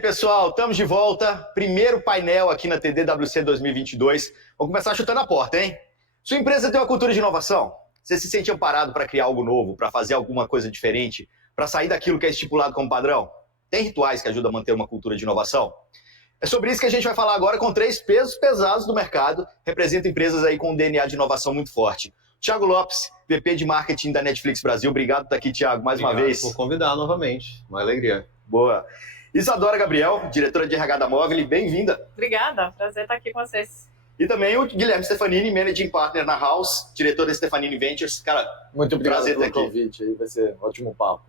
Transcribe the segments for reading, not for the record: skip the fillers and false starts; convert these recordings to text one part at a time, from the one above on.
pessoal, estamos de volta. Primeiro painel aqui na TDWC 2022. Vamos começar chutando a porta, hein? Sua empresa tem uma cultura de inovação? Você se sente amparado para criar algo novo, para fazer alguma coisa diferente, para sair daquilo que é estipulado como padrão? Tem rituais que ajudam a manter uma cultura de inovação? É sobre isso que a gente vai falar agora com 3 pesos pesados do mercado, representam empresas aí com um DNA de inovação muito forte. Thiago Lopes, VP de Marketing da Netflix Brasil. Obrigado por estar aqui, Thiago, mais uma vez. Por convidar novamente, uma alegria. Boa. Isadora Gabriel, diretora de RH da Móvel, bem-vinda. Obrigada, prazer estar aqui com vocês. E também o Guilherme Stefanini, Managing Partner na House, diretor da Stefanini Ventures. Cara, muito obrigado pelo convite, aí vai ser um ótimo papo.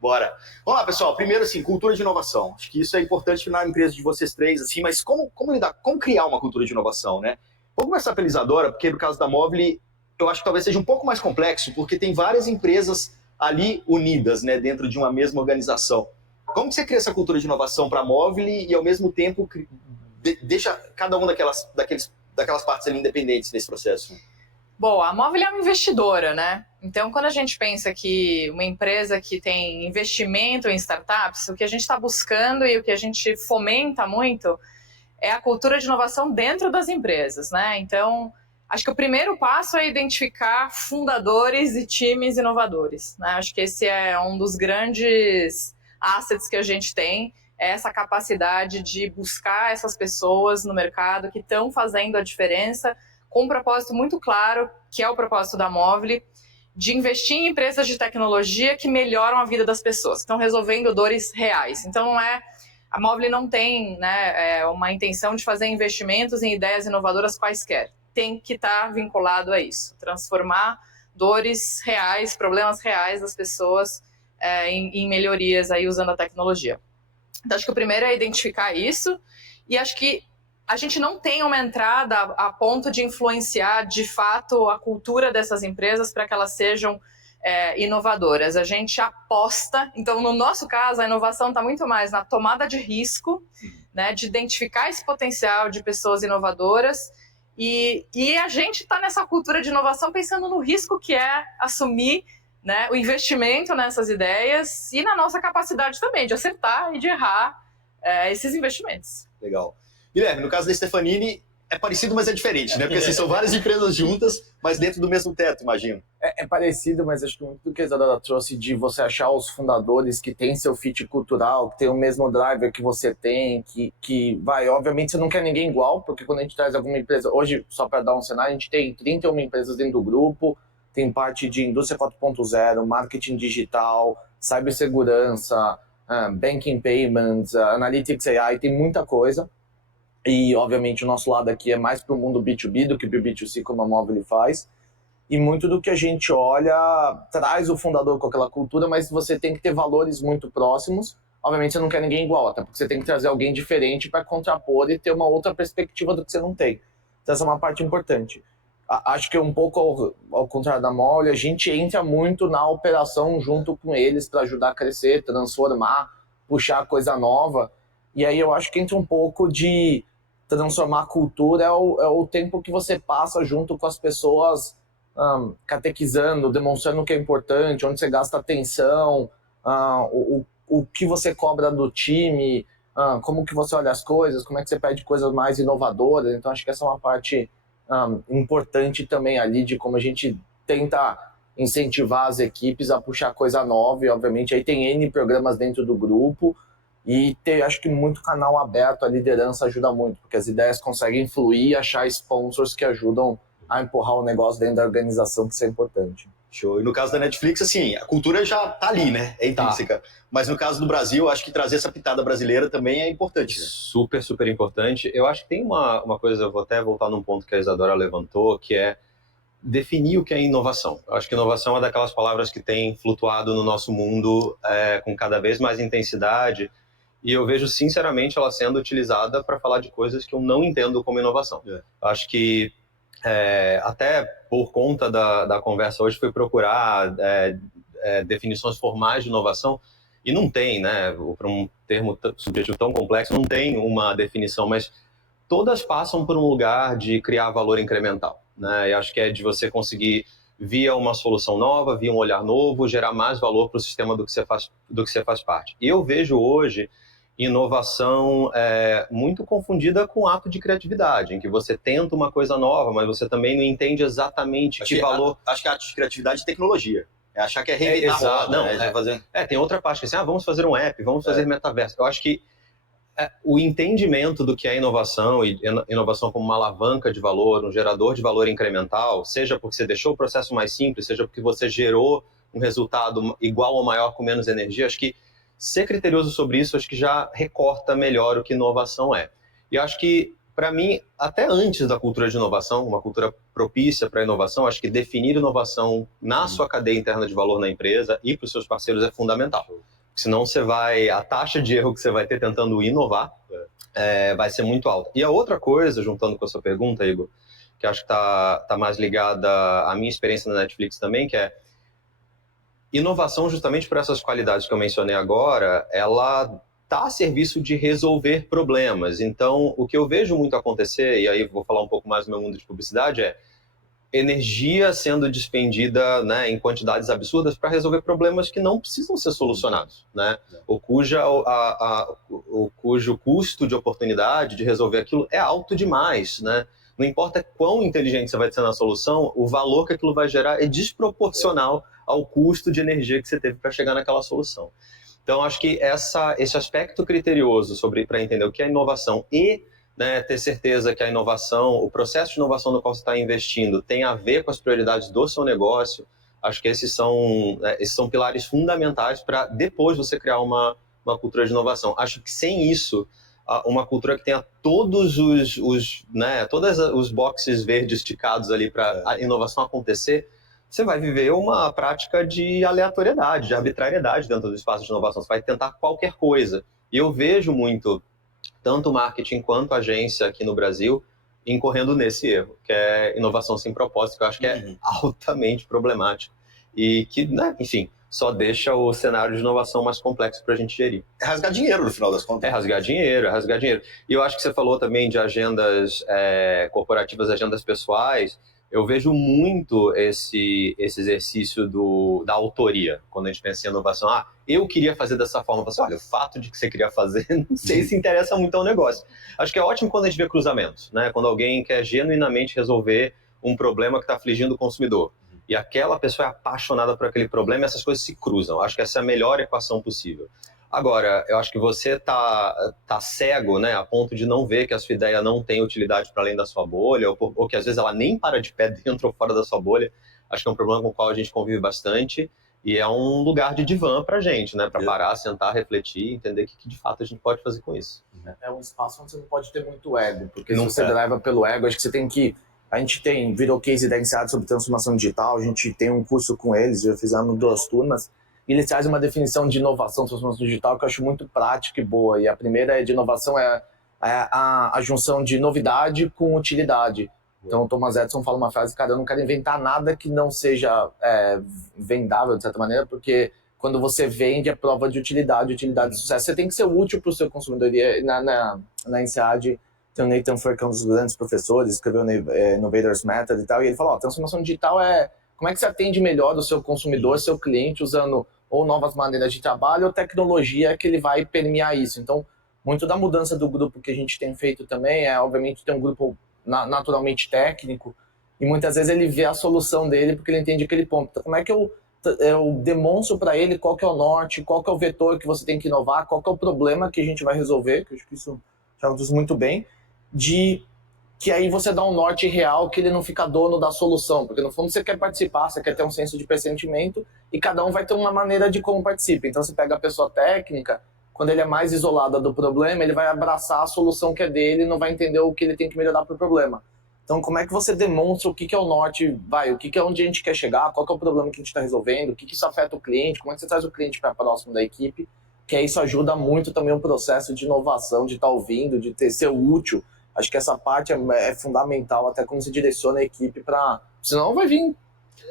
Bora. Vamos lá, pessoal. Primeiro, assim, cultura de inovação. Acho que isso é importante na empresa de vocês três, assim, mas como criar uma cultura de inovação, né? Vou começar pela Isadora, porque no caso da Móvel, eu acho que talvez seja um pouco mais complexo, porque tem várias empresas ali unidas, né, dentro de uma mesma organização. Como que você cria essa cultura de inovação para a Móvel e, ao mesmo tempo, deixa cada uma daquelas partes ali independentes nesse processo? Bom, a Móvel é uma investidora, né? Então, quando a gente pensa que uma empresa que tem investimento em startups, o que a gente está buscando e o que a gente fomenta muito é a cultura de inovação dentro das empresas, né? Então, acho que o primeiro passo é identificar fundadores e times inovadores, né? Acho que esse é um dos grandes assets que a gente tem, é essa capacidade de buscar essas pessoas no mercado que estão fazendo a diferença com um propósito muito claro, que é o propósito da Móvel, de investir em empresas de tecnologia que melhoram a vida das pessoas, que estão resolvendo dores reais. Então, a Móvel não tem, né, uma intenção de fazer investimentos em ideias inovadoras quaisquer. Tem que estar vinculado a isso, transformar dores reais, problemas reais das pessoas em melhorias aí usando a tecnologia. Então, acho que o primeiro é identificar isso, e acho que a gente não tem uma entrada a ponto de influenciar, de fato, a cultura dessas empresas para que elas sejam inovadoras. A gente aposta, então, no nosso caso, a inovação está muito mais na tomada de risco, né, de identificar esse potencial de pessoas inovadoras, e a gente está nessa cultura de inovação pensando no risco que é assumir, né, o investimento nessas ideias e na nossa capacidade também de acertar e de errar esses investimentos. Legal. Guilherme, no caso da Stefanini, é parecido, mas é diferente, né? Porque assim, são várias empresas juntas, mas dentro do mesmo teto, imagino. É parecido, mas acho que muito do que a Isadora trouxe de você achar os fundadores que têm seu fit cultural, que tem o mesmo driver que você tem, que vai, obviamente você não quer ninguém igual, porque quando a gente traz alguma empresa, hoje, só para dar um cenário, a gente tem 31 empresas dentro do grupo, tem parte de indústria 4.0, marketing digital, cibersegurança, banking payments, analytics AI, tem muita coisa. E, obviamente, o nosso lado aqui é mais para o mundo B2B do que para o B2C, como a Móvel faz. E muito do que a gente olha traz o fundador com aquela cultura, mas você tem que ter valores muito próximos. Obviamente, você não quer ninguém igual, até porque você tem que trazer alguém diferente para contrapor e ter uma outra perspectiva do que você não tem. Então, essa é uma parte importante. Acho que um pouco ao contrário da Móvel, a gente entra muito na operação junto com eles para ajudar a crescer, transformar, puxar coisa nova. E aí eu acho que entra um pouco de transformar a cultura, é o tempo que você passa junto com as pessoas, catequizando, demonstrando o que é importante, onde você gasta atenção, o que você cobra do time, como que você olha as coisas, como é que você pede coisas mais inovadoras. Então acho que essa é uma parte importante também ali de como a gente tenta incentivar as equipes a puxar coisa nova, e obviamente aí tem N programas dentro do grupo, e ter, acho que muito canal aberto, a liderança ajuda muito, porque as ideias conseguem fluir e achar sponsors que ajudam a empurrar o negócio dentro da organização, que isso é importante. Show. E no caso da Netflix, assim, a cultura já tá ali, né? É intrínseca. Tá. Mas no caso do Brasil, acho que trazer essa pitada brasileira também é importante. Né? Super, super importante. Eu acho que tem uma coisa, eu vou até voltar num ponto que a Isadora levantou, que é definir o que é inovação. Eu acho que inovação é daquelas palavras que tem flutuado no nosso mundo com cada vez mais intensidade, e eu vejo, sinceramente, ela sendo utilizada para falar de coisas que eu não entendo como inovação. Acho que até por conta da conversa hoje, fui procurar definições formais de inovação, e não tem, né? Para um termo subjetivo tão complexo, não tem uma definição, mas todas passam por um lugar de criar valor incremental, né? E acho que é de você conseguir, via uma solução nova, via um olhar novo, gerar mais valor para o sistema do que você faz parte. E eu vejo hoje inovação é muito confundida com ato de criatividade, em que você tenta uma coisa nova, mas você também não entende exatamente que valor... Acho que é ato de criatividade e tecnologia. É achar que é reinventar a roda, não, né? Tem outra parte, assim, vamos fazer um app, vamos fazer metaverso. Eu acho que o entendimento do que é inovação, e inovação como uma alavanca de valor, um gerador de valor incremental, seja porque você deixou o processo mais simples, seja porque você gerou um resultado igual ou maior com menos energia, acho que ser criterioso sobre isso, acho que já recorta melhor o que inovação é. E acho que, para mim, até antes da cultura de inovação, uma cultura propícia para a inovação, acho que definir inovação na sua cadeia interna de valor na empresa e para os seus parceiros é fundamental. Senão a taxa de erro que você vai ter tentando inovar vai ser muito alta. E a outra coisa, juntando com a sua pergunta, Igor, que acho que tá mais ligada à minha experiência na Netflix também, que é inovação, justamente por essas qualidades que eu mencionei agora, ela está a serviço de resolver problemas. Então, o que eu vejo muito acontecer, e aí vou falar um pouco mais do meu mundo de publicidade, é energia sendo despendida, né, em quantidades absurdas para resolver problemas que não precisam ser solucionados, né? O cujo custo de oportunidade de resolver aquilo é alto demais, né? Não importa quão inteligente você vai ser na solução, o valor que aquilo vai gerar é desproporcional ao custo de energia que você teve para chegar naquela solução. Então, acho que esse aspecto criterioso para entender o que é inovação e, né, ter certeza que a inovação, o processo de inovação no qual você está investindo tem a ver com as prioridades do seu negócio, acho que esses são pilares fundamentais para depois você criar uma cultura de inovação. Acho que sem isso, uma cultura que tenha todos os boxes verdes esticados ali para a inovação acontecer, você vai viver uma prática de aleatoriedade, de arbitrariedade dentro do espaço de inovação. Você vai tentar qualquer coisa. E eu vejo muito, tanto marketing quanto agência aqui no Brasil, incorrendo nesse erro, que é inovação sem propósito, que eu acho que é altamente problemático. E que, né, enfim, só deixa o cenário de inovação mais complexo para a gente gerir. É rasgar dinheiro, no final das contas. É rasgar dinheiro. E eu acho que você falou também de agendas corporativas, agendas pessoais. Eu vejo muito esse exercício da autoria, quando a gente pensa em inovação. Eu queria fazer dessa forma. Você, olha, o fato de que você queria fazer, não sei se interessa muito ao negócio. Acho que é ótimo quando a gente vê cruzamentos, né? Quando alguém quer genuinamente resolver um problema que está afligindo o consumidor. E aquela pessoa é apaixonada por aquele problema e essas coisas se cruzam. Acho que essa é a melhor equação possível. Agora, eu acho que você tá cego, né, a ponto de não ver que a sua ideia não tem utilidade para além da sua bolha, ou que às vezes ela nem para de pé dentro ou fora da sua bolha. Acho que é um problema com o qual a gente convive bastante e é um lugar de divã para a gente, né, para parar, sentar, refletir e entender o que de fato a gente pode fazer com isso. É um espaço onde você não pode ter muito ego, porque se você leva pelo ego, acho que você tem que... A gente virou case da INSEAD sobre transformação digital, a gente tem um curso com eles, já fizemos 2 turmas, e eles trazem uma definição de inovação, transformação digital, que eu acho muito prática e boa. E a primeira de inovação é a junção de novidade com utilidade. Então o Thomas Edison fala uma frase, cara, eu não quero inventar nada que não seja vendável, de certa maneira, porque quando você vende é prova de utilidade de sucesso. Você tem que ser útil para o seu consumidor. E na INSEAD tem o Nathan Furr, que é um dos grandes professores, escreveu Innovators Method e tal, e ele falou, transformação digital como é que você atende melhor o seu consumidor, seu cliente, usando ou novas maneiras de trabalho ou tecnologia que ele vai permear isso. Então, muito da mudança do grupo que a gente tem feito também obviamente, ter um grupo naturalmente técnico e muitas vezes ele vê a solução dele porque ele entende aquele ponto. Então, como é que eu demonstro para ele qual que é o norte, qual que é o vetor que você tem que inovar, qual que é o problema que a gente vai resolver, que eu acho que isso já diz muito bem, que aí você dá um norte real que ele não fica dono da solução, porque no fundo você quer participar, você quer ter um senso de pressentimento e cada um vai ter uma maneira de como participa. Então você pega a pessoa técnica, quando ele é mais isolada do problema, ele vai abraçar a solução que é dele e não vai entender o que ele tem que melhorar para o problema. Então como é que você demonstra o que é o norte, o que é onde a gente quer chegar, qual que é o problema que a gente está resolvendo, o que isso afeta o cliente, como é que você traz o cliente para próximo da equipe, que aí isso ajuda muito também o processo de inovação, de estar ouvindo, de ser útil. Acho que essa parte é fundamental, até como se direciona a equipe para... Senão vai vir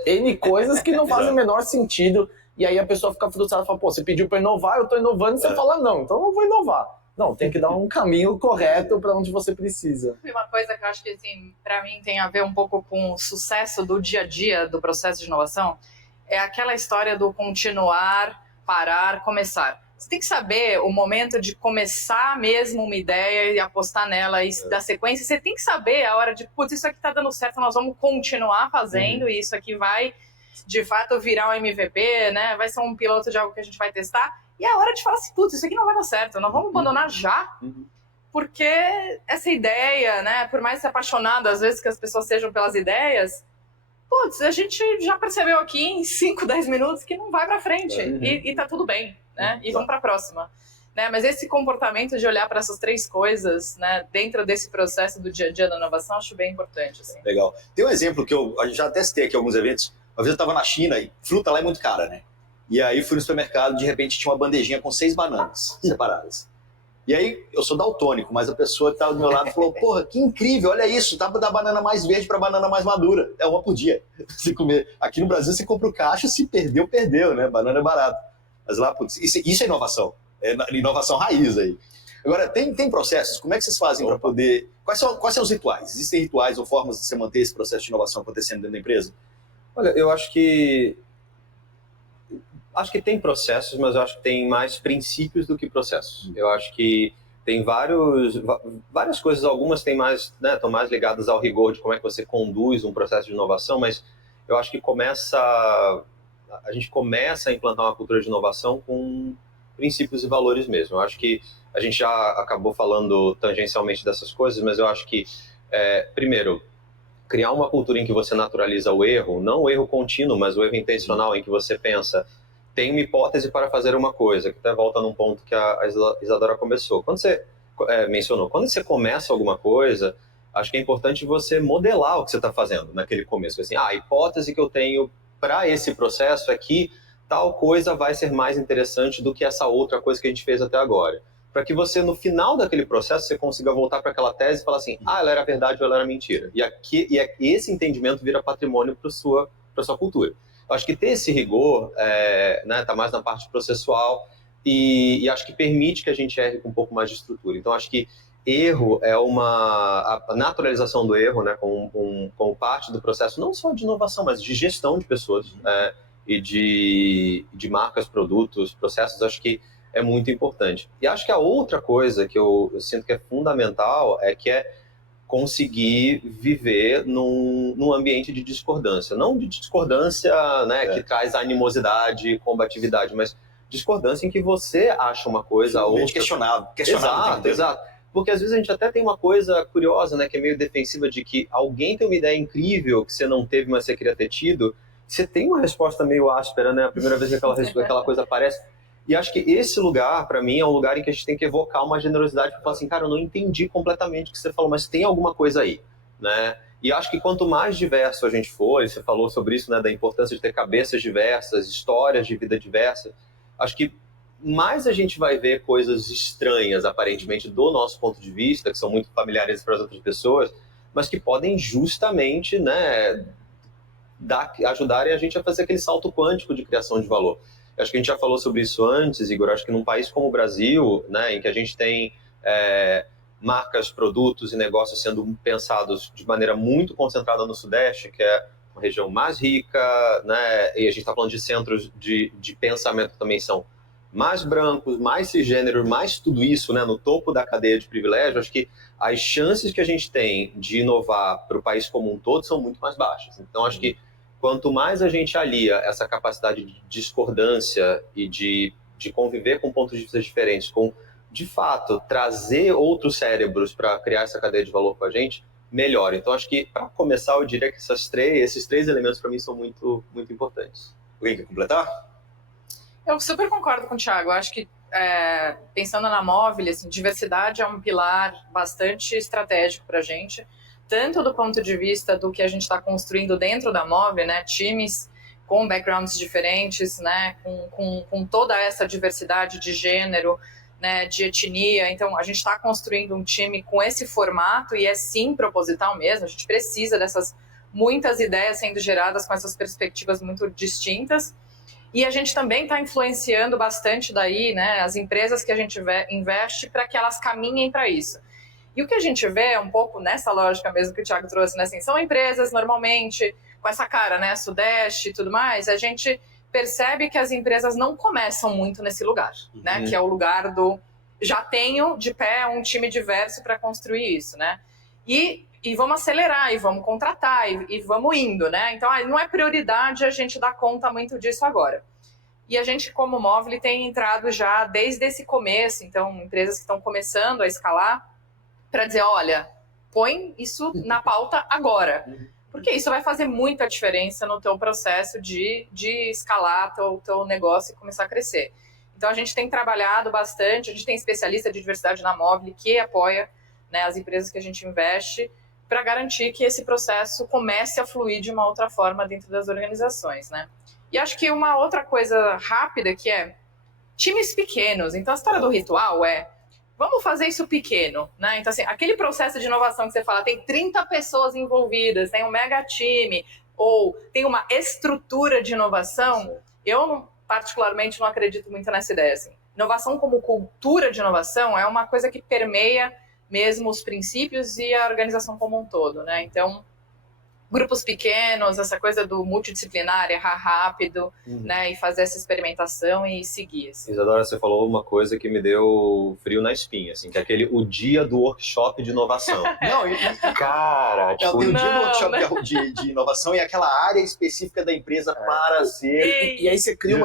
N coisas que não fazem o menor sentido, e aí a pessoa fica frustrada e fala, você pediu para inovar, eu estou inovando, e você fala, não, então eu não vou inovar. Não, tem que dar um caminho correto para onde você precisa. E uma coisa que eu acho que, assim, para mim tem a ver um pouco com o sucesso do dia a dia do processo de inovação, é aquela história do continuar, parar, começar. Você tem que saber o momento de começar mesmo uma ideia e apostar nela e dar sequência. Você tem que saber a hora de, putz, isso aqui tá dando certo, nós vamos continuar fazendo e isso aqui vai, de fato, virar um MVP, né? Vai ser um piloto de algo que a gente vai testar. E é a hora de falar assim, putz, isso aqui não vai dar certo, nós vamos abandonar já. Porque essa ideia, né, por mais ser apaixonado, às vezes, que as pessoas sejam pelas ideias, putz, a gente já percebeu aqui em 5, 10 minutos que não vai pra frente. E tá tudo bem, né? E vamos pra próxima. Né? Mas esse comportamento de olhar para essas 3 coisas, né, dentro desse processo do dia a dia da inovação, acho bem importante. Assim. Legal. Tem um exemplo que a gente já testei aqui em alguns eventos. Uma vez eu estava na China e fruta lá é muito cara, né? E aí fui no supermercado, de repente tinha uma bandejinha com 6 bananas separadas. E aí, eu sou daltônico, mas a pessoa que estava do meu lado falou, porra, que incrível, olha isso, dá da banana mais verde para a banana mais madura. É uma por dia. Você comer. Aqui no Brasil, você compra o cacho, se perdeu, perdeu, né? Banana é barato. Mas lá, putz, isso é inovação. É inovação raiz aí. Agora, tem processos, como é que vocês fazem para poder... Quais são os rituais? Existem rituais ou formas de você manter esse processo de inovação acontecendo dentro da empresa? Olha, eu acho que tem processos, mas eu acho que tem mais princípios do que processos. Eu acho que tem várias coisas, algumas têm mais, né, estão mais ligadas ao rigor de como é que você conduz um processo de inovação, mas eu acho que a gente começa a implantar uma cultura de inovação com princípios e valores mesmo. Eu acho que a gente já acabou falando tangencialmente dessas coisas, mas eu acho que, primeiro, criar uma cultura em que você naturaliza o erro, não o erro contínuo, mas o erro intencional, em que você pensa, tem uma hipótese para fazer uma coisa, que até volta num ponto que a Isadora começou. Quando você mencionou, quando você começa alguma coisa, acho que é importante você modelar o que você está fazendo naquele começo. Assim, a hipótese que eu tenho para esse processo é que tal coisa vai ser mais interessante do que essa outra coisa que a gente fez até agora. Para que você, no final daquele processo, você consiga voltar para aquela tese e falar assim, ela era verdade ou ela era mentira. E esse entendimento vira patrimônio para sua cultura. Eu acho que ter esse rigor tá mais na parte processual e acho que permite que a gente erre com um pouco mais de estrutura. Então, acho que erro é a naturalização do erro, né, como parte do processo, não só de inovação, mas de gestão de pessoas e de marcas, produtos, processos, acho que é muito importante. E acho que a outra coisa que eu sinto que é fundamental é conseguir viver num ambiente de discordância. Não de discordância, né, que traz animosidade, combatividade, mas discordância em que você acha uma coisa... outra questionável. Exato. Porque às vezes a gente até tem uma coisa curiosa, né, que é meio defensiva, de que alguém tem uma ideia incrível que você não teve, mas você queria ter tido. Você tem uma resposta meio áspera, né? A primeira vez que aquela coisa aparece. E acho que esse lugar, para mim, é um lugar em que a gente tem que evocar uma generosidade para falar assim, cara, eu não entendi completamente o que você falou, mas tem alguma coisa aí, né? E acho que quanto mais diverso a gente for, e você falou sobre isso, né, da importância de ter cabeças diversas, histórias de vida diversas, acho que mais a gente vai ver coisas estranhas, aparentemente, do nosso ponto de vista, que são muito familiares para as outras pessoas, mas que podem justamente, né, ajudarem a gente a fazer aquele salto quântico de criação de valor. Acho que a gente já falou sobre isso antes, Igor. Acho que num país como o Brasil, né, em que a gente tem marcas, produtos e negócios sendo pensados de maneira muito concentrada no Sudeste, que é uma região mais rica, né, e a gente está falando de centros de pensamento que também são mais brancos, mais cisgênero, mais tudo isso, né, no topo da cadeia de privilégio, acho que as chances que a gente tem de inovar para o país como um todo são muito mais baixas. Então, acho que quanto mais a gente alia essa capacidade de discordância e de conviver com pontos de vista diferentes, com, de fato, trazer outros cérebros para criar essa cadeia de valor com a gente, melhor. Então, acho que, para começar, eu diria que esses três elementos, para mim, são muito, muito importantes. Alguém quer completar? Eu super concordo com o Thiago. Eu acho que, pensando na Móvel, assim, diversidade é um pilar bastante estratégico para a gente, tanto do ponto de vista do que a gente está construindo dentro da Móvel, né, times com backgrounds diferentes, né, com toda essa diversidade de gênero, né, de etnia. Então, a gente está construindo um time com esse formato e é sim proposital mesmo. A gente precisa dessas muitas ideias sendo geradas com essas perspectivas muito distintas. E a gente também está influenciando bastante daí, né, as empresas que a gente investe para que elas caminhem para isso. E o que a gente vê um pouco nessa lógica mesmo que o Thiago trouxe, né, assim, são empresas normalmente com essa cara, né, Sudeste e tudo mais, a gente percebe que as empresas não começam muito nesse lugar, né? Que é o lugar do já tenho de pé um time diverso para construir isso, né? E vamos acelerar, e vamos contratar, e vamos indo, né? Então, não é prioridade a gente dar conta muito disso agora. E a gente, como Movile, tem entrado já desde esse começo, então, empresas que estão começando a escalar, para dizer, olha, põe isso na pauta agora. Porque isso vai fazer muita diferença no teu processo de escalar teu negócio e começar a crescer. Então, a gente tem trabalhado bastante, a gente tem especialista de diversidade na Movile que apoia, né, as empresas que a gente investe para garantir que esse processo comece a fluir de uma outra forma dentro das organizações, né? E acho que uma outra coisa rápida que é times pequenos. Então, a história do ritual vamos fazer isso pequeno, né? Então, assim, aquele processo de inovação que você fala, tem 30 pessoas envolvidas, tem um mega time, ou tem uma estrutura de inovação, eu particularmente não acredito muito nessa ideia, assim. Inovação como cultura de inovação é uma coisa que permeia mesmo os princípios e a organização como um todo, né? Então, grupos pequenos, essa coisa do multidisciplinar, errar rápido, né? E fazer essa experimentação e seguir. Assim. Isadora, você falou uma coisa que me deu frio na espinha, assim, que é o dia do workshop de inovação. Não, cara, tipo, o dia do workshop de inovação e aquela área específica da empresa para ser... E aí você cria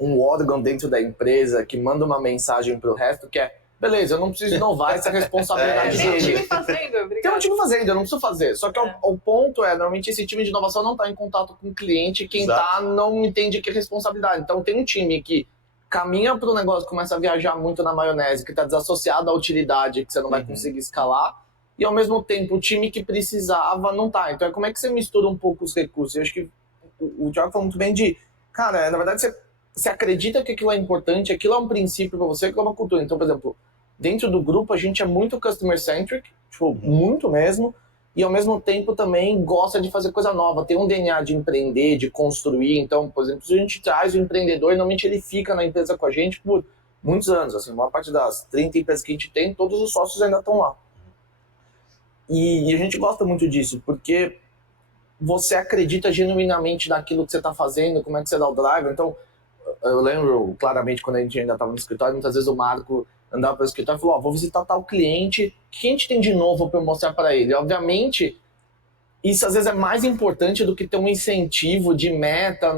um órgão dentro da empresa que manda uma mensagem pro resto que é, beleza, eu não preciso inovar, essa responsabilidade Tem um dele. time fazendo, obrigado. Tem um time fazendo, eu não preciso fazer. Só que o ponto normalmente esse time de inovação não está em contato com o cliente, quem está não entende que é responsabilidade. Então tem um time que caminha para o negócio, começa a viajar muito na maionese, que está desassociado à utilidade, que você não vai conseguir escalar, e ao mesmo tempo o time que precisava não está. Então como é que você mistura um pouco os recursos? Eu acho que o Thiago falou muito bem de, cara, na verdade você acredita que aquilo é importante, aquilo é um princípio para você, aquilo é uma cultura. Então, por exemplo, dentro do grupo a gente é muito customer-centric, tipo, muito mesmo, e ao mesmo tempo também gosta de fazer coisa nova, tem um DNA de empreender, de construir. Então, por exemplo, se a gente traz o empreendedor, normalmente ele fica na empresa com a gente por muitos anos, assim, a maior parte das 30 empresas que a gente tem, todos os sócios ainda estão lá. E a gente gosta muito disso, porque você acredita genuinamente naquilo que você está fazendo, como é que você dá o drive. Então, eu lembro claramente quando a gente ainda estava no escritório, muitas vezes o Marco andava para o escritório e falou, vou visitar tal cliente, o que a gente tem de novo para eu mostrar para ele? Obviamente, isso às vezes é mais importante do que ter um incentivo de meta,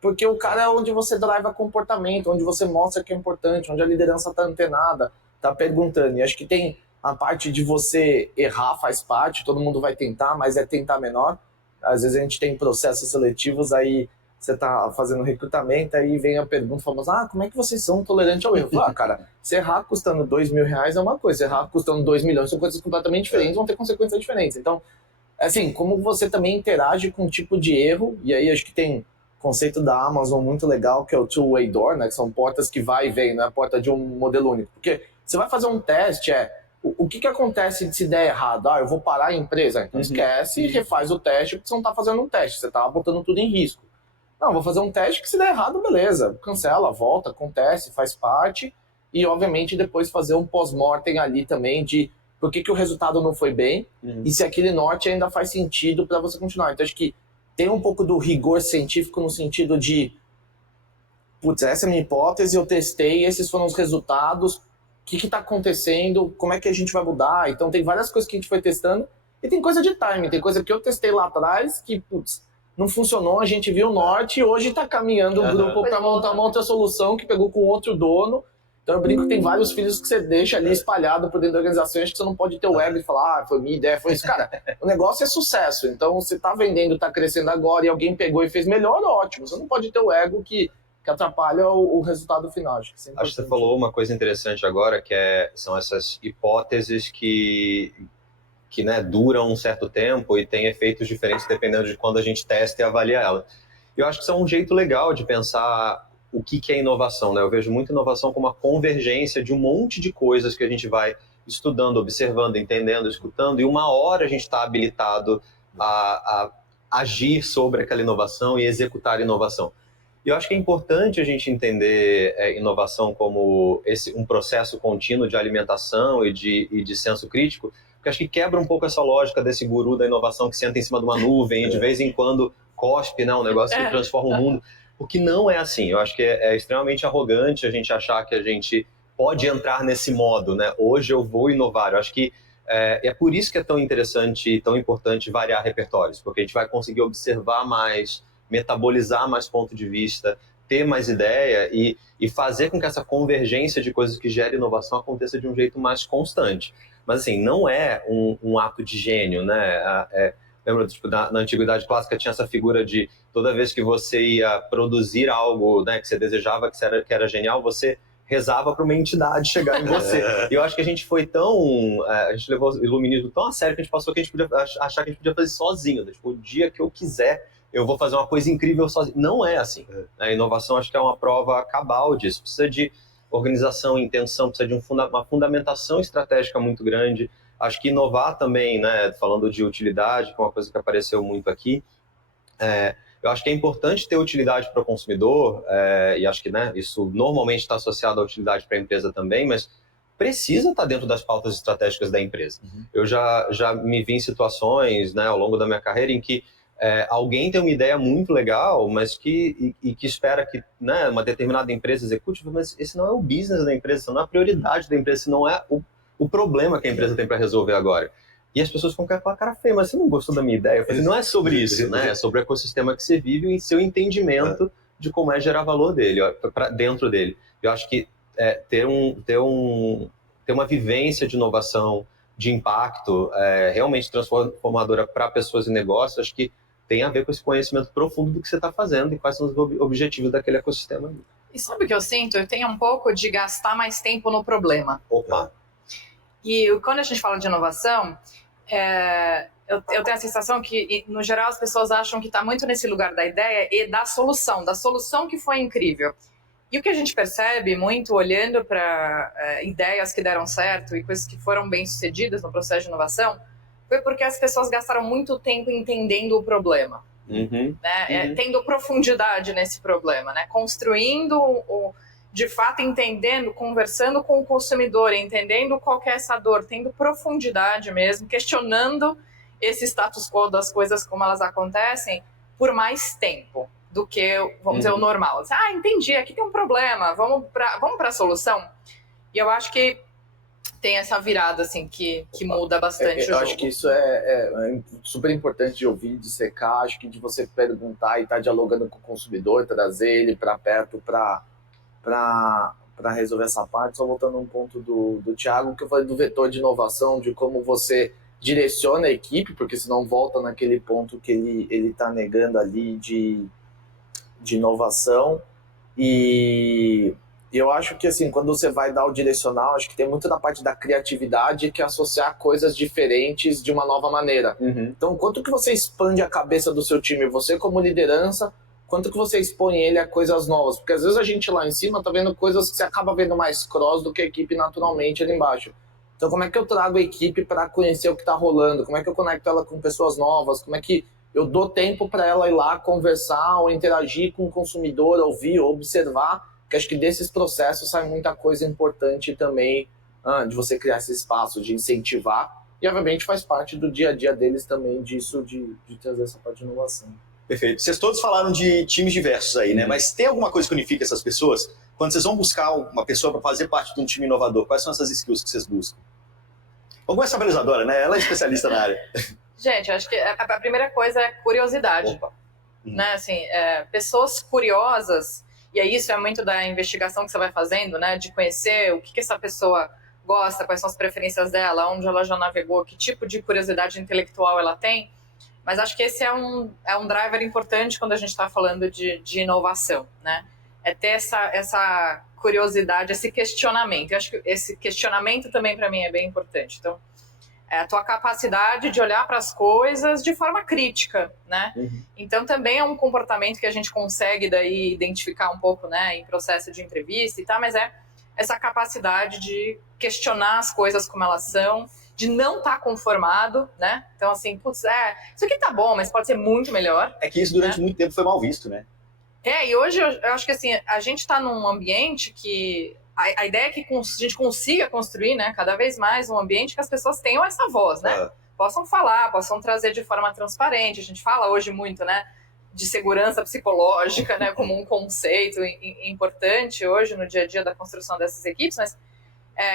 porque o cara é onde você driva comportamento, onde você mostra que é importante, onde a liderança está antenada, está perguntando. E acho que tem a parte de você errar, faz parte, todo mundo vai tentar, mas é tentar menor. Às vezes a gente tem processos seletivos, aí você está fazendo recrutamento, aí vem a pergunta famosa, como é que vocês são tolerantes ao erro? Cara, se errar custando R$2.000 é uma coisa, se errar custando 2 milhões são coisas completamente diferentes, vão ter consequências diferentes. Então, assim, como você também interage com um tipo de erro, e aí acho que tem conceito da Amazon muito legal, que é o two-way door, né, que são portas que vai e vem, não é a porta de um modelo único. Porque você vai fazer um teste, o que acontece se der errado? Eu vou parar a empresa, então esquece e refaz o teste, porque você não está fazendo um teste, você está botando tudo em risco. Não, vou fazer um teste que se der errado, beleza. Cancela, volta, acontece, faz parte. E, obviamente, depois fazer um pós-mortem ali também de por que o resultado não foi bem e se aquele norte ainda faz sentido para você continuar. Então, acho que tem um pouco do rigor científico no sentido de putz, essa é a minha hipótese, eu testei, esses foram os resultados, o que está acontecendo, como é que a gente vai mudar? Então, tem várias coisas que a gente foi testando e tem coisa de timing, tem coisa que eu testei lá atrás que, putz, não funcionou, a gente viu o norte e hoje está caminhando o grupo para montar uma outra solução que pegou com outro dono. Então eu brinco que tem vários filhos que você deixa ali espalhado por dentro da organização, acho que você não pode ter o ego e falar, foi minha ideia, foi isso. Cara, o negócio é sucesso, então você está vendendo, está crescendo agora e alguém pegou e fez melhor, ótimo. Você não pode ter o ego que atrapalha o resultado final. Acho que você falou uma coisa interessante agora, que são essas hipóteses que né, duram um certo tempo e têm efeitos diferentes dependendo de quando a gente testa e avalia ela. Eu acho que isso é um jeito legal de pensar o que é inovação, né? Eu vejo muito inovação como uma convergência de um monte de coisas que a gente vai estudando, observando, entendendo, escutando, e uma hora a gente está habilitado a agir sobre aquela inovação e executar inovação. E eu acho que é importante a gente entender inovação como um processo contínuo de alimentação e de senso crítico, porque acho que quebra um pouco essa lógica desse guru da inovação que senta em cima de uma nuvem e de vez em quando cospe, né? Um negócio que transforma o mundo. O que não é assim. Eu acho que é extremamente arrogante a gente achar que a gente pode entrar nesse modo, né? Hoje eu vou inovar. Eu acho que é por isso que é tão interessante e tão importante variar repertórios, porque a gente vai conseguir observar mais, metabolizar mais ponto de vista, ter mais ideia e fazer com que essa convergência de coisas que geram inovação aconteça de um jeito mais constante. Mas, assim, não é um ato de gênio, né? Lembra, tipo, na antiguidade clássica tinha essa figura de toda vez que você ia produzir algo, né, que você desejava, que era genial, você rezava para uma entidade chegar em você. E eu acho que a gente foi a gente levou o iluminismo tão a sério que a gente passou que a gente podia achar que a gente podia fazer sozinho. Né? Tipo, o dia que eu quiser, eu vou fazer uma coisa incrível sozinho. Não é assim. A inovação acho que é uma prova cabal disso. Precisa de organização, intenção, precisa de uma fundamentação estratégica muito grande. Acho que inovar também, né, falando de utilidade, que é uma coisa que apareceu muito aqui, eu acho que é importante ter utilidade para o consumidor, e acho que, né, isso normalmente está associado à utilidade para a empresa também, mas precisa estar dentro das pautas estratégicas da empresa. Eu já me vi em situações, né, ao longo da minha carreira em que alguém tem uma ideia muito legal, mas que espera que, né, uma determinada empresa execute, mas esse não é o business da empresa, esse não é a prioridade da empresa, esse não é o problema que a empresa tem para resolver agora. E as pessoas ficam com aquela cara feia, mas você não gostou da minha ideia? Eu falei, não é sobre isso, né? É sobre o ecossistema que você vive e seu entendimento de como é gerar valor dele, dentro dele. Eu acho que ter uma vivência de inovação, de impacto, realmente transformadora para pessoas e negócios, acho que tem a ver com esse conhecimento profundo do que você está fazendo e quais são os objetivos daquele ecossistema. E sabe o que eu sinto? Eu tenho um pouco de gastar mais tempo no problema. Opa! E quando a gente fala de inovação, eu tenho a sensação que, no geral, as pessoas acham que está muito nesse lugar da ideia e da solução que foi incrível. E o que a gente percebe muito olhando para ideias que deram certo e coisas que foram bem-sucedidas no processo de inovação, foi porque as pessoas gastaram muito tempo entendendo o problema, né? Tendo profundidade nesse problema, né? Construindo de fato entendendo, conversando com o consumidor, entendendo qual que é essa dor, tendo profundidade mesmo, questionando esse status quo das coisas como elas acontecem por mais tempo do que, vamos dizer, o normal. Entendi, aqui tem um problema, vamos para a solução. E eu acho que tem essa virada assim que muda bastante o jogo. Eu acho que isso é super importante de ouvir, de secar, acho que de você perguntar e estar dialogando com o consumidor, trazer ele para perto para resolver essa parte. Só voltando a um ponto do Thiago, que eu falei do vetor de inovação, de como você direciona a equipe, porque senão volta naquele ponto que ele está negando ali de inovação. E eu acho que assim, quando você vai dar o direcional, acho que tem muito da parte da criatividade que é associar coisas diferentes de uma nova maneira. Então, quanto que você expande a cabeça do seu time, você como liderança, quanto que você expõe ele a coisas novas? Porque às vezes a gente lá em cima tá vendo coisas que você acaba vendo mais cross do que a equipe naturalmente ali embaixo. Então como é que eu trago a equipe para conhecer o que tá rolando? Como é que eu conecto ela com pessoas novas? Como é que eu dou tempo para ela ir lá conversar ou interagir com o consumidor, ouvir, observar? Que acho que desses processos sai muita coisa importante também, de você criar esse espaço, de incentivar. E obviamente faz parte do dia a dia deles também disso, de trazer essa parte de inovação. Perfeito. Vocês todos falaram de times diversos aí, né? Mas tem alguma coisa que unifica essas pessoas? Quando vocês vão buscar uma pessoa para fazer parte de um time inovador, quais são essas skills que vocês buscam? Vamos começar pela Isadora, né? Ela é especialista na área. Gente, acho que a primeira coisa é curiosidade. Opa. Né? Assim, pessoas curiosas, e aí isso é muito da investigação que você vai fazendo, né? De conhecer o que essa pessoa gosta, quais são as preferências dela, onde ela já navegou, que tipo de curiosidade intelectual ela tem. Mas acho que esse é um driver importante quando a gente está falando de inovação, né? É ter essa curiosidade, esse questionamento. Eu acho que esse questionamento também, para mim, é bem importante. Então, é a tua capacidade de olhar para as coisas de forma crítica, né? Então, também é um comportamento que a gente consegue daí identificar um pouco, né, em processo de entrevista e tal, mas é essa capacidade de questionar as coisas como elas são, de não estar conformado, né? Então, assim, putz, isso aqui tá bom, mas pode ser muito melhor. É que isso durante muito tempo foi mal visto, né? E hoje eu acho que, assim, a gente tá num ambiente que a ideia é que a gente consiga construir, né, cada vez mais um ambiente que as pessoas tenham essa voz, né? Possam falar, possam trazer de forma transparente. A gente fala hoje muito, né? de segurança psicológica, né, como um conceito importante hoje no dia a dia da construção dessas equipes, mas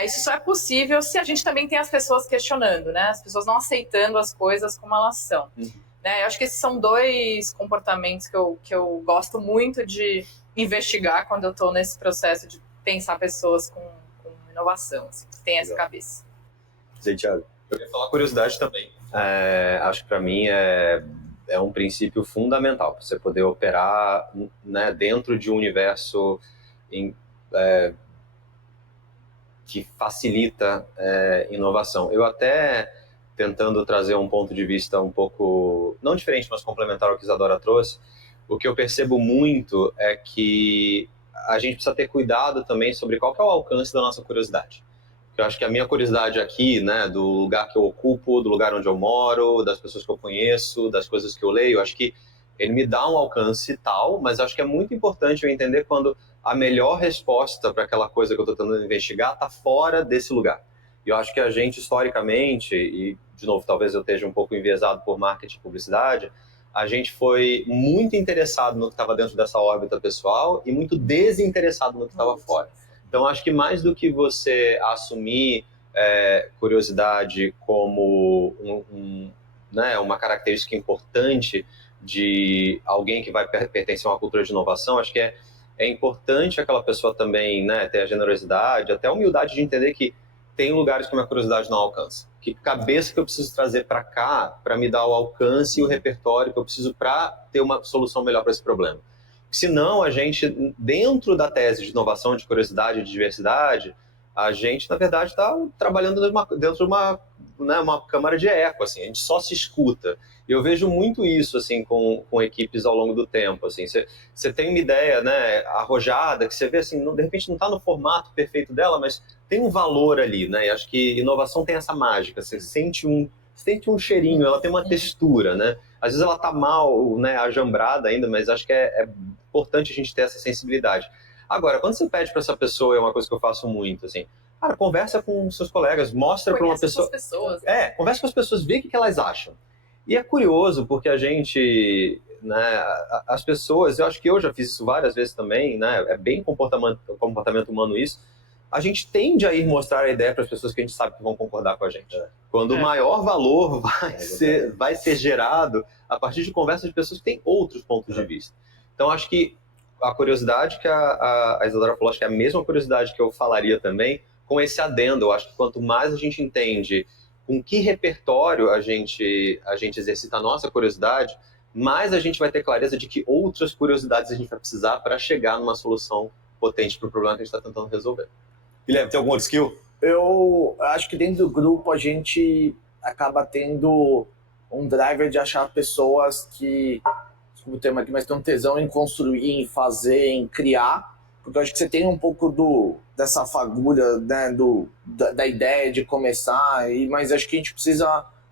isso só é possível se a gente também tem as pessoas questionando, né, as pessoas não aceitando as coisas como elas são. Né, eu acho que esses são 2 comportamentos que eu gosto muito de investigar quando eu estou nesse processo de pensar pessoas com inovação, assim, que tem essa cabeça. Sim, Thiago. Eu ia falar curiosidade também. Acho que para mim é um princípio fundamental para você poder operar, né, dentro de um universo que facilita inovação. Eu até, tentando trazer um ponto de vista um pouco, não diferente, mas complementar ao que a Isadora trouxe, o que eu percebo muito é que a gente precisa ter cuidado também sobre qual que é o alcance da nossa curiosidade. Eu acho que a minha curiosidade aqui, né, do lugar que eu ocupo, do lugar onde eu moro, das pessoas que eu conheço, das coisas que eu leio, acho que ele me dá um alcance tal, mas acho que é muito importante eu entender quando a melhor resposta para aquela coisa que eu estou tentando investigar está fora desse lugar. E eu acho que a gente, historicamente, e, de novo, talvez eu esteja um pouco enviesado por marketing e publicidade, a gente foi muito interessado no que estava dentro dessa órbita pessoal e muito desinteressado no que estava fora. Então, acho que mais do que você assumir curiosidade como né, uma característica importante de alguém que vai pertencer a uma cultura de inovação, acho que é importante aquela pessoa também, né, ter a generosidade, até a humildade de entender que tem lugares que a minha curiosidade não alcança. Que cabeça que eu preciso trazer para cá para me dar o alcance e o repertório que eu preciso para ter uma solução melhor para esse problema. Senão, a gente, dentro da tese de inovação, de curiosidade e de diversidade, a gente, na verdade, está trabalhando dentro de uma câmara de eco, assim, a gente só se escuta. E eu vejo muito isso, assim, com equipes ao longo do tempo, assim, você tem uma ideia, né, arrojada, que você vê, assim, de repente não está no formato perfeito dela, mas tem um valor ali, né, e acho que inovação tem essa mágica, você sente um cheirinho, ela tem uma textura, né, às vezes ela está mal, né, ajambrada ainda, mas acho que é importante a gente ter essa sensibilidade. Agora, quando você pede para essa pessoa, é uma coisa que eu faço muito, assim, cara, conversa com seus colegas, mostra para uma pessoa... conversa com as pessoas, vê o que elas acham. E é curioso, porque a gente, né, as pessoas, eu acho que eu já fiz isso várias vezes também, né, é bem comportamento humano isso, a gente tende a ir mostrar a ideia para as pessoas que a gente sabe que vão concordar com a gente. Quando o maior valor vai ser gerado a partir de conversas de pessoas que têm outros pontos de vista. Então, acho que a curiosidade que a Isadora falou, acho que é a mesma curiosidade que eu falaria também, com esse adendo. Eu acho que quanto mais a gente entende com que repertório a gente exercita a nossa curiosidade, mais a gente vai ter clareza de que outras curiosidades a gente vai precisar para chegar numa solução potente para o problema que a gente está tentando resolver. Guilherme, tem algum outro skill? Eu acho que dentro do grupo a gente acaba tendo um driver de achar pessoas que, desculpa o termo aqui, mas tem um tesão em construir, em fazer, em criar, porque eu acho que você tem um pouco dessa fagulha, né, da ideia de começar, mas acho que você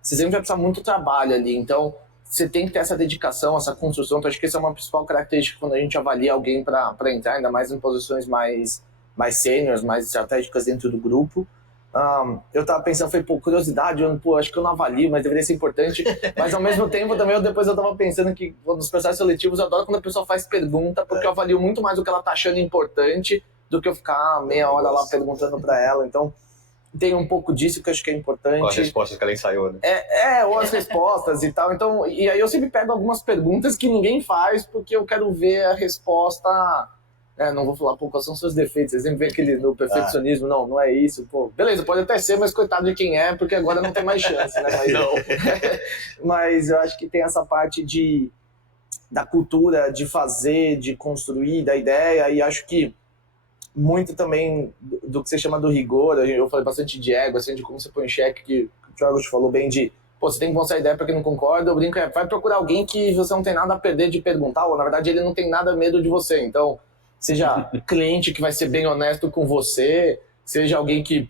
sempre vai precisar muito trabalho ali, então você tem que ter essa dedicação, essa construção. Então acho que essa é uma principal característica quando a gente avalia alguém para entrar, ainda mais em posições mais sêniores, mais estratégicas dentro do grupo. Eu tava pensando, curiosidade, acho que eu não avalio, mas deveria ser importante. Mas ao mesmo tempo também, depois eu tava pensando que nos processos seletivos eu adoro quando a pessoa faz pergunta, porque eu avalio muito mais o que ela tá achando importante do que eu ficar meia hora lá perguntando para ela. Então tem um pouco disso que eu acho que é importante. Ou as respostas que ela ensaiou, né? Ou as respostas e tal. Então, e aí eu sempre pego algumas perguntas que ninguém faz, porque eu quero ver a resposta. Não vou falar, quais são seus defeitos? Você sempre vê aquele no perfeccionismo, não é isso. Beleza, pode até ser, mas coitado de quem é, porque agora não tem mais chance, né? Mas, não. Mas eu acho que tem essa parte da cultura, de fazer, de construir, da ideia, e acho que muito também do que você chama do rigor. Eu falei bastante de ego, assim, de como você põe em xeque, que o Thiago te falou bem de você tem que mostrar a ideia para quem não concorda. Eu brinco, vai procurar alguém que você não tem nada a perder de perguntar, ou na verdade ele não tem nada medo de você, então seja cliente que vai ser bem honesto com você, seja alguém que,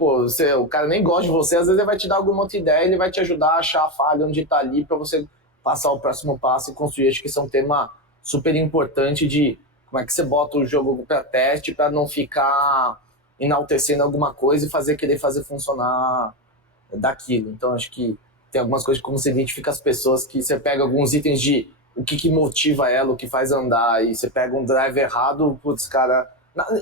o cara nem gosta de você, às vezes ele vai te dar alguma outra ideia, ele vai te ajudar a achar a falha onde está ali para você passar o próximo passo e construir. Acho que isso é um tema super importante de como é que você bota o jogo para teste para não ficar enaltecendo alguma coisa e querer fazer funcionar daquilo. Então acho que tem algumas coisas como você identifica as pessoas, que você pega alguns itens de o que motiva ela, o que faz andar, e você pega um drive errado, putz, cara...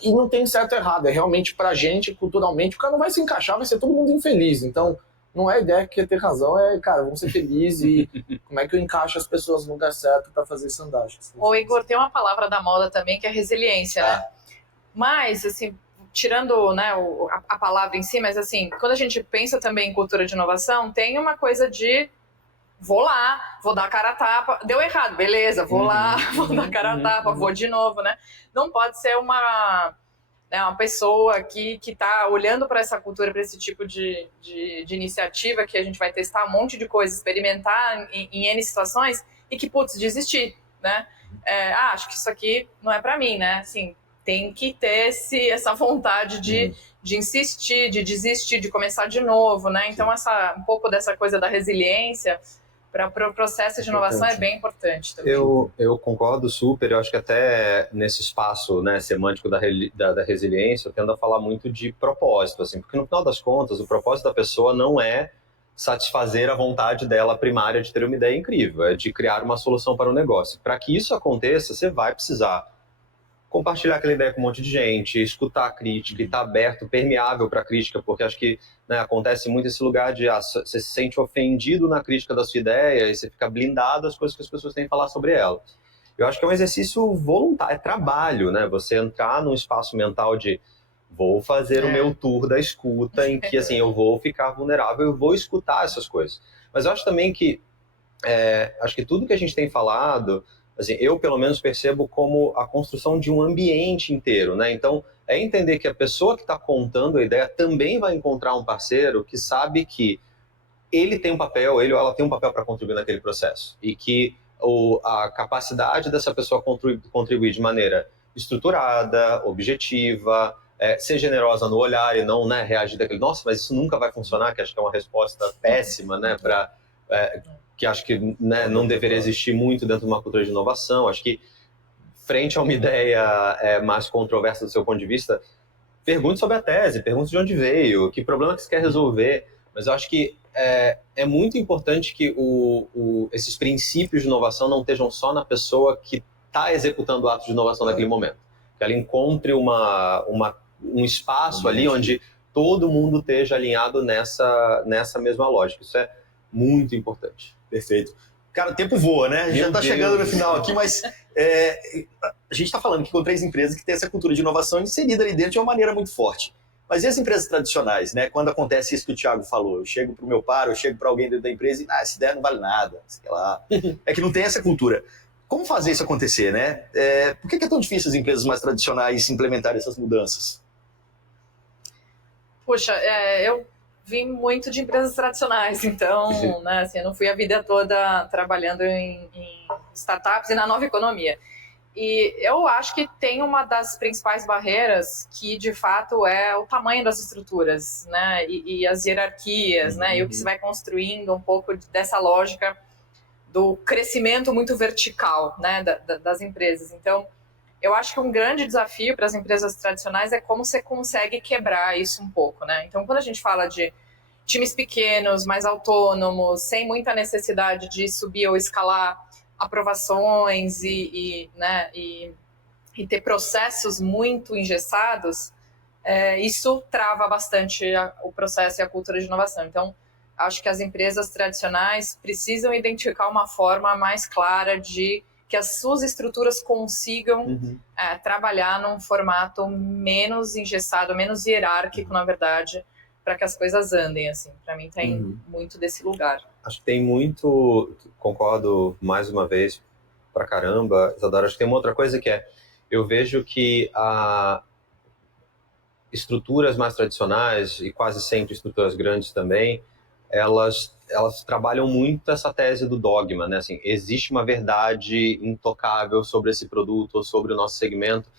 E não tem certo e errado, é realmente pra gente, culturalmente, o cara não vai se encaixar, vai ser todo mundo infeliz. Então, não é a ideia que ter razão, cara, vamos ser felizes e como é que eu encaixo as pessoas no lugar certo pra fazer isso andar. Ô, Igor, tem uma palavra da moda também que é resiliência, né? Mas, assim, tirando, né, a palavra em si, mas assim, quando a gente pensa também em cultura de inovação, tem uma coisa de vou lá, vou dar a cara a tapa, deu errado, beleza, vou lá, vou dar a cara a tapa, vou de novo, né? Não pode ser uma pessoa que está olhando para essa cultura, para esse tipo de iniciativa que a gente vai testar um monte de coisa, experimentar em N situações e que, putz, desistir, né? Acho que isso aqui não é para mim, né? Assim, tem que ter essa vontade de insistir, de desistir, de começar de novo, né? Então, um pouco dessa coisa da resiliência para o processo de inovação é bem importante também. Eu concordo super, eu acho que até nesse espaço, né, semântico da resiliência, eu tendo a falar muito de propósito, assim, porque no final das contas, o propósito da pessoa não é satisfazer a vontade dela primária de ter uma ideia incrível, é de criar uma solução para o negócio. Para que isso aconteça, você vai precisar compartilhar aquela ideia com um monte de gente, escutar a crítica e estar aberto, permeável para a crítica, porque acho que, né, acontece muito esse lugar de você se sente ofendido na crítica da sua ideia e você fica blindado às coisas que as pessoas têm que falar sobre ela. Eu acho que é um exercício voluntário, é trabalho, né? Você entrar num espaço mental de vou fazer o meu tour da escuta, em que assim, eu vou ficar vulnerável, eu vou escutar essas coisas. Mas eu acho também que acho que tudo que a gente tem falado, assim, eu pelo menos percebo como a construção de um ambiente inteiro, né? Então, é entender que a pessoa que está contando a ideia também vai encontrar um parceiro que sabe que ele tem um papel, ele ou ela tem um papel para contribuir naquele processo e que a capacidade dessa pessoa contribuir de maneira estruturada, objetiva, ser generosa no olhar e não, né, reagir daquele, nossa, mas isso nunca vai funcionar, que acho que é uma resposta péssima, né, que acho que, né, não deveria existir muito dentro de uma cultura de inovação. Acho que, frente a uma ideia mais controversa do seu ponto de vista, pergunte sobre a tese, pergunte de onde veio, que problema que você quer resolver. Mas eu acho que é muito importante que esses princípios de inovação não estejam só na pessoa que está executando o ato de inovação naquele momento. Que ela encontre um espaço ali onde todo mundo esteja alinhado nessa mesma lógica. Isso é muito importante. Perfeito. Cara, o tempo voa, né? A gente já está chegando no final aqui, mas a gente está falando aqui com 3 empresas que têm essa cultura de inovação inserida ali dentro de uma maneira muito forte. Mas e as empresas tradicionais, né? Quando acontece isso que o Thiago falou, eu chego para o meu par, eu chego para alguém dentro da empresa e essa ideia não vale nada, sei lá. É que não tem essa cultura. Como fazer isso acontecer, né? Por que é tão difícil as empresas mais tradicionais implementarem essas mudanças? Poxa, eu vim muito de empresas tradicionais, então, né, assim, eu não fui a vida toda trabalhando em startups e na nova economia. E eu acho que tem uma das principais barreiras que, de fato, é o tamanho das estruturas, né, e as hierarquias, né, e o que se vai construindo um pouco dessa lógica do crescimento muito vertical, né, das empresas. Então, eu acho que um grande desafio para as empresas tradicionais é como você consegue quebrar isso um pouco, né? Então, quando a gente fala de times pequenos, mais autônomos, sem muita necessidade de subir ou escalar aprovações e ter processos muito engessados, isso trava bastante o processo e a cultura de inovação. Então, acho que as empresas tradicionais precisam identificar uma forma mais clara de que as suas estruturas consigam trabalhar num formato menos engessado, menos hierárquico, na verdade, para que as coisas andem, assim. Para mim tem muito desse lugar. Acho que tem muito, concordo mais uma vez pra caramba, Isadora. Acho que tem uma outra coisa que eu vejo que estruturas mais tradicionais, e quase sempre estruturas grandes também, elas trabalham muito essa tese do dogma, né? Assim, existe uma verdade intocável sobre esse produto ou sobre o nosso segmento,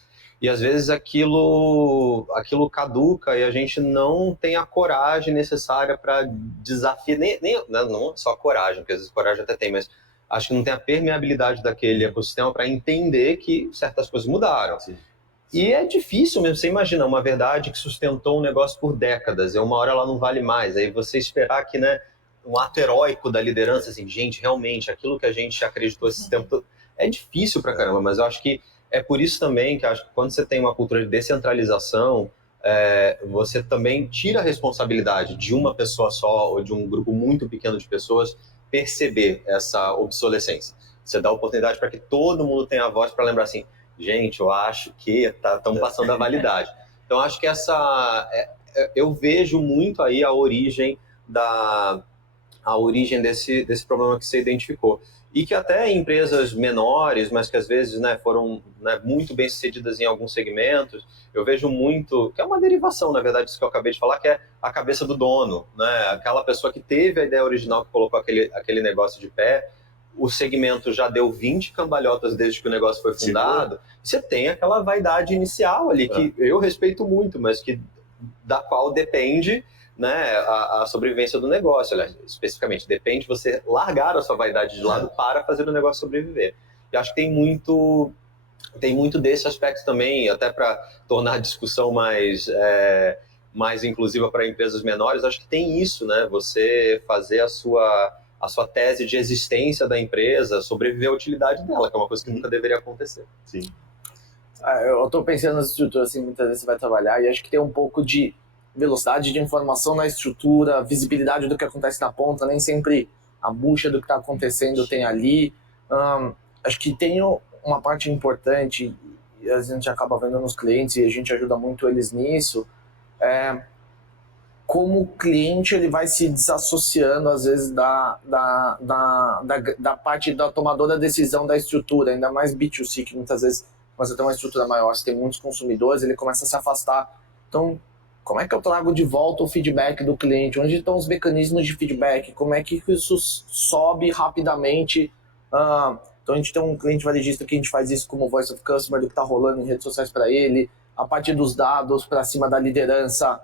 e às vezes aquilo caduca e a gente não tem a coragem necessária para desafiar, não só a coragem, porque às vezes coragem até tem, mas acho que não tem a permeabilidade daquele ecossistema para entender que certas coisas mudaram. Sim. E é difícil mesmo, você imagina uma verdade que sustentou um negócio por décadas, e uma hora ela não vale mais, aí você esperar que, né, um ato heróico da liderança, assim, gente, realmente, aquilo que a gente acreditou esse tempo todo, é difícil pra caramba, mas eu acho que é por isso também que eu acho que quando você tem uma cultura de descentralização, você também tira a responsabilidade de uma pessoa só ou de um grupo muito pequeno de pessoas perceber essa obsolescência. Você dá oportunidade para que todo mundo tenha a voz para lembrar assim, gente, eu acho que estão passando a validade. Então, acho que eu vejo muito aí a origem desse problema que você identificou. E que até empresas menores, mas que às vezes, né, foram, né, muito bem sucedidas em alguns segmentos, eu vejo muito, que é uma derivação, na verdade, disso que eu acabei de falar, que é a cabeça do dono, né? Aquela pessoa que teve a ideia original, que colocou aquele negócio de pé, o segmento já deu 20 cambalhotas desde que o negócio foi fundado, você tem aquela vaidade inicial ali, que eu respeito muito, mas da qual depende, né, a sobrevivência do negócio. Aliás, especificamente, depende de você largar a sua vaidade de lado para fazer o negócio sobreviver. E acho que tem muito desse aspecto também, até para tornar a discussão mais inclusiva para empresas menores, acho que tem isso, né? Você fazer a sua tese de existência da empresa, sobreviver à utilidade dela, que é uma coisa que nunca deveria acontecer. Sim. Eu estou pensando nas estruturas, assim, muitas vezes você vai trabalhar e acho que tem um pouco de velocidade de informação na estrutura, visibilidade do que acontece na ponta, nem sempre a bucha do que está acontecendo tem ali. Acho que tem uma parte importante, e a gente acaba vendo nos clientes e a gente ajuda muito eles nisso, como o cliente ele vai se desassociando às vezes da parte da tomadora da decisão da estrutura, ainda mais B2C, que muitas vezes você tem uma estrutura maior, você tem muitos consumidores, ele começa a se afastar. Então, como é que eu trago de volta o feedback do cliente? Onde estão os mecanismos de feedback? Como é que isso sobe rapidamente? Então a gente tem um cliente varejista que a gente faz isso como Voice of Customer, do que está rolando em redes sociais para ele, a partir dos dados para cima da liderança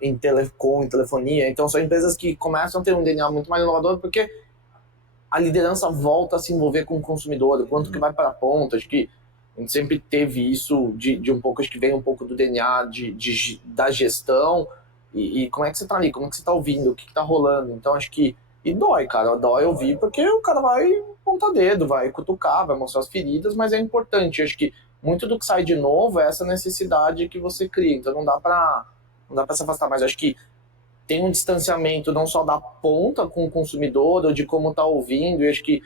em telefonia. Então são empresas que começam a ter um DNA muito mais inovador porque a liderança volta a se envolver com o consumidor, o quanto que vai para a ponta. Acho que a gente sempre teve isso de um pouco, acho que vem um pouco do DNA da gestão e como é que você tá ali, como é que você tá ouvindo, o que tá rolando. Então acho que, e dói, cara, dói ouvir porque o cara vai apontar dedo, vai cutucar, vai mostrar as feridas, mas é importante. Acho que muito do que sai de novo é essa necessidade que você cria, então não dá pra se afastar, mas acho que tem um distanciamento não só da ponta com o consumidor ou de como tá ouvindo, e acho que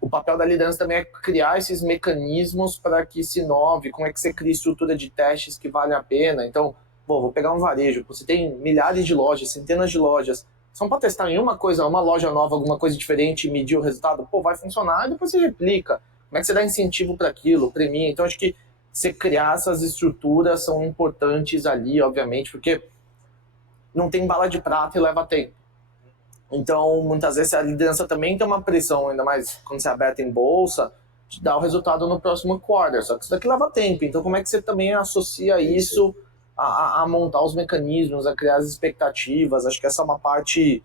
o papel da liderança também é criar esses mecanismos para que se inove, como é que você cria estrutura de testes que vale a pena. Então, vou pegar um varejo, você tem milhares de lojas, centenas de lojas, são para testar em uma coisa, uma loja nova, alguma coisa diferente e medir o resultado, vai funcionar e depois você replica. Como é que você dá incentivo para aquilo, premia? Então, acho que você criar essas estruturas são importantes ali, obviamente, porque não tem bala de prata e leva tempo. Então, muitas vezes a liderança também tem uma pressão, ainda mais quando você é aberta em bolsa, de dar o resultado no próximo quarter. Só que isso daqui leva tempo. Então, como é que você também associa isso a montar os mecanismos, a criar as expectativas? Acho que essa é uma parte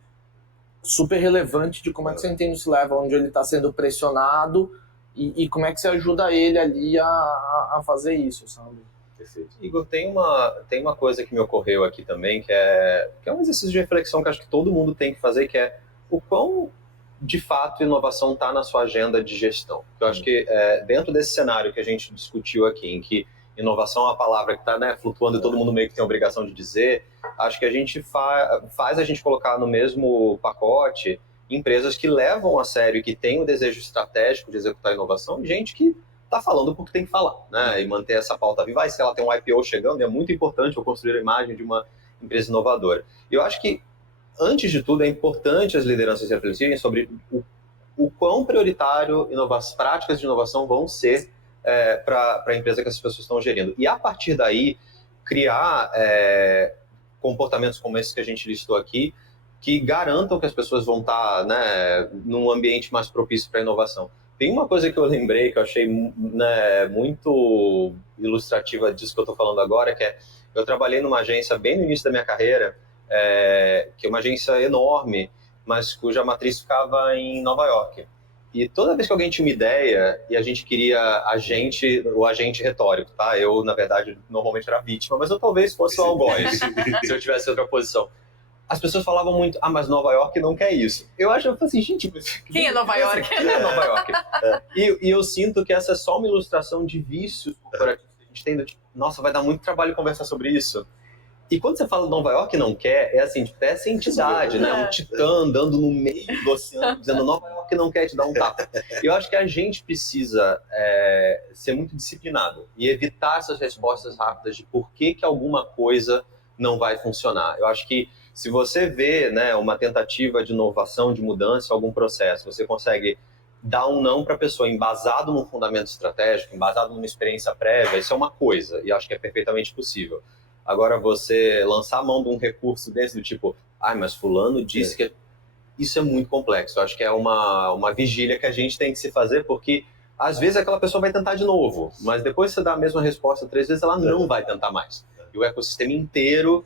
super relevante de como é que você entende se leva, onde ele está sendo pressionado e como é que você ajuda ele ali a fazer isso, sabe? Perfeito. Igor, tem uma coisa que me ocorreu aqui também, que é um exercício de reflexão que acho que todo mundo tem que fazer, que é o quão, de fato, inovação está na sua agenda de gestão. Eu acho que dentro desse cenário que a gente discutiu aqui, em que inovação é uma palavra que está, né, flutuando e todo mundo meio que tem a obrigação de dizer, acho que a gente faz a gente colocar no mesmo pacote empresas que levam a sério e que têm o desejo estratégico de executar inovação e gente que está falando porque tem que falar, né? E manter essa pauta viva. Se ela tem um IPO chegando, é muito importante eu construir a imagem de uma empresa inovadora. E eu acho que, antes de tudo, é importante as lideranças refletirem sobre o quão prioritário práticas de inovação vão ser para a empresa que essas pessoas estão gerindo. E, a partir daí, criar comportamentos como esses que a gente listou aqui, que garantam que as pessoas vão estar, né, num ambiente mais propício para a inovação. Tem uma coisa que eu lembrei, que eu achei, né, muito ilustrativa disso que eu estou falando agora, que eu trabalhei numa agência bem no início da minha carreira, que é uma agência enorme, mas cuja matriz ficava em Nova York. E toda vez que alguém tinha uma ideia e a gente queria o agente retórico, tá? Eu, na verdade, normalmente era vítima, mas eu talvez fosse o algoz, se eu tivesse outra posição. as pessoas falavam muito, mas Nova York não quer isso. Eu falei assim, gente... Quem é Nova York? Quem é Nova York? E eu sinto que essa é só uma ilustração de vícios corporativos que a gente tem, tipo, nossa, vai dar muito trabalho conversar sobre isso. E quando você fala Nova York não quer, é assim, tipo, essa entidade, né? Um titã andando no meio do oceano, dizendo Nova York não quer te dar um tapa. Eu acho que a gente precisa ser muito disciplinado e evitar essas respostas rápidas de por que alguma coisa não vai funcionar. Eu acho que se você vê, né, uma tentativa de inovação, de mudança, algum processo, você consegue dar um não para a pessoa embasado num fundamento estratégico, embasado numa experiência prévia, isso é uma coisa, e acho que é perfeitamente possível. Agora, você lançar a mão de um recurso desse do tipo, mas fulano disse que... Isso é muito complexo. Eu acho que é uma vigília que a gente tem que se fazer, porque às vezes aquela pessoa vai tentar de novo, mas depois que você dá a mesma resposta 3 vezes, ela não vai tentar mais. E o ecossistema inteiro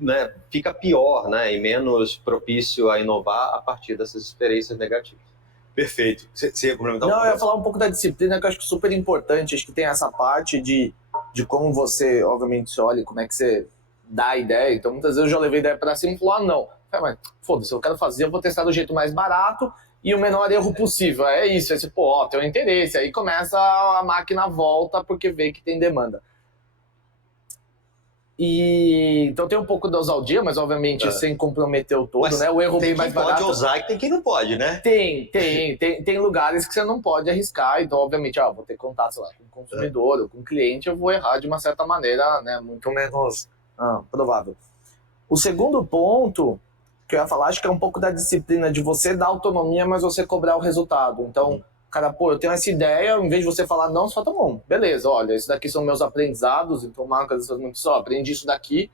né, fica pior, né, e menos propício a inovar a partir dessas experiências negativas. Perfeito. Você ia complementar? Não, eu ia falar um pouco da disciplina, que eu acho que é super importante. Acho que tem essa parte de como você, obviamente, olha, como é que você dá a ideia. Então, muitas vezes eu já levei a ideia para cima e falou, não. Mas, foda-se, eu quero fazer, eu vou testar do jeito mais barato e o menor erro possível. É isso, é tipo, tem um interesse. Aí começa a máquina volta porque vê que tem demanda. Então tem um pouco da ousadia, mas obviamente sem comprometer o todo, mas né? O erro tem mais quem barato. Pode ousar e tem quem não pode, né? Tem lugares que você não pode arriscar, então obviamente, vou ter contato, sei lá, com o consumidor ou com o cliente, eu vou errar de uma certa maneira, né? Muito menos provável. O segundo ponto que eu ia falar, acho que é um pouco da disciplina de você dar autonomia, mas você cobrar o resultado. Então, cara, eu tenho essa ideia, em vez de você falar não, você fala, tá bom, beleza, olha, esses daqui são meus aprendizados, então marca essas muito só, aprendi isso daqui,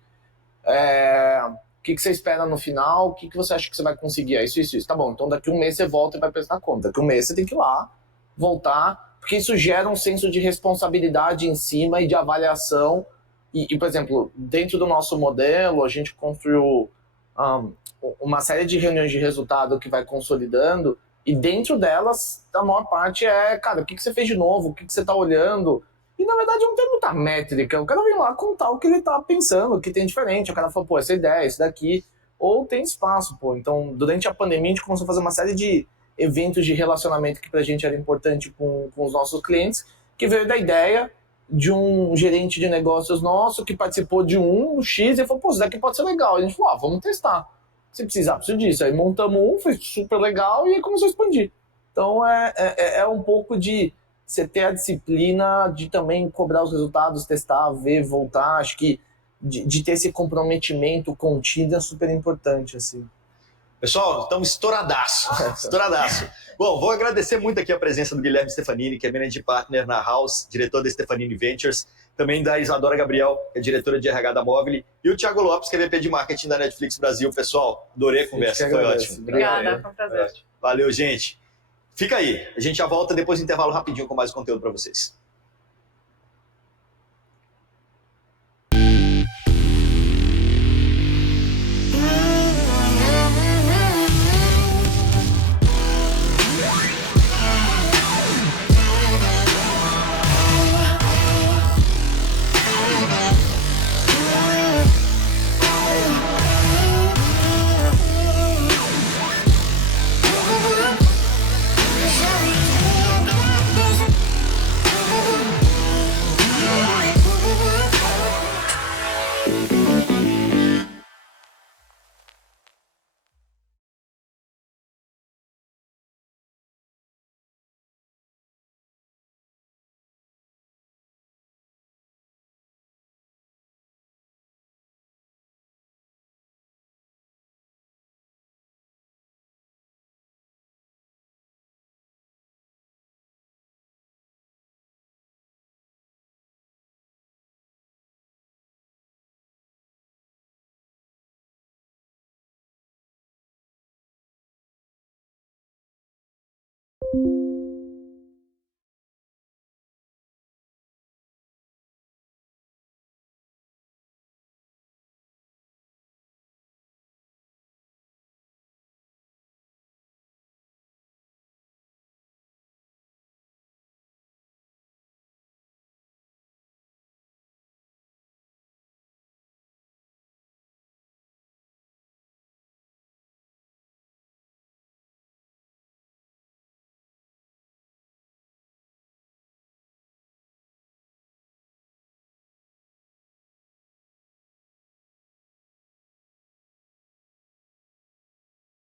o que você espera no final, o que você acha que você vai conseguir, isso, tá bom, então daqui um mês você volta e vai prestar conta, daqui um mês você tem que ir lá, voltar, porque isso gera um senso de responsabilidade em cima e de avaliação, e por exemplo, dentro do nosso modelo, a gente construiu uma série de reuniões de resultado que vai consolidando, e dentro delas, a maior parte cara, o que você fez de novo, o que você está olhando, e na verdade não tem muita métrica, o cara vem lá contar o que ele está pensando, o que tem diferente, o cara fala, essa ideia, esse daqui, ou tem espaço, então durante a pandemia a gente começou a fazer uma série de eventos de relacionamento que pra gente era importante com os nossos clientes, que veio da ideia de um gerente de negócios nosso que participou de um X e falou, isso daqui pode ser legal. E a gente falou, vamos testar. Se precisar, preciso disso. Aí montamos foi super legal e aí começou a expandir. Então é um pouco de você ter a disciplina de também cobrar os resultados, testar, ver, voltar. Acho que de ter esse comprometimento contínuo é super importante, assim. Pessoal, estamos estouradaço. Bom, vou agradecer muito aqui a presença do Guilherme Stefanini, que é Managing Partner na House, diretor da Stefanini Ventures, também da Isadora Gabriel, que é diretora de RH da Móvel, e o Thiago Lopes, que é VP de Marketing da Netflix Brasil. Pessoal, adorei a conversa, foi ótimo. Obrigada, foi um prazer. Valeu, gente. Fica aí, a gente já volta depois do intervalo rapidinho com mais conteúdo para vocês.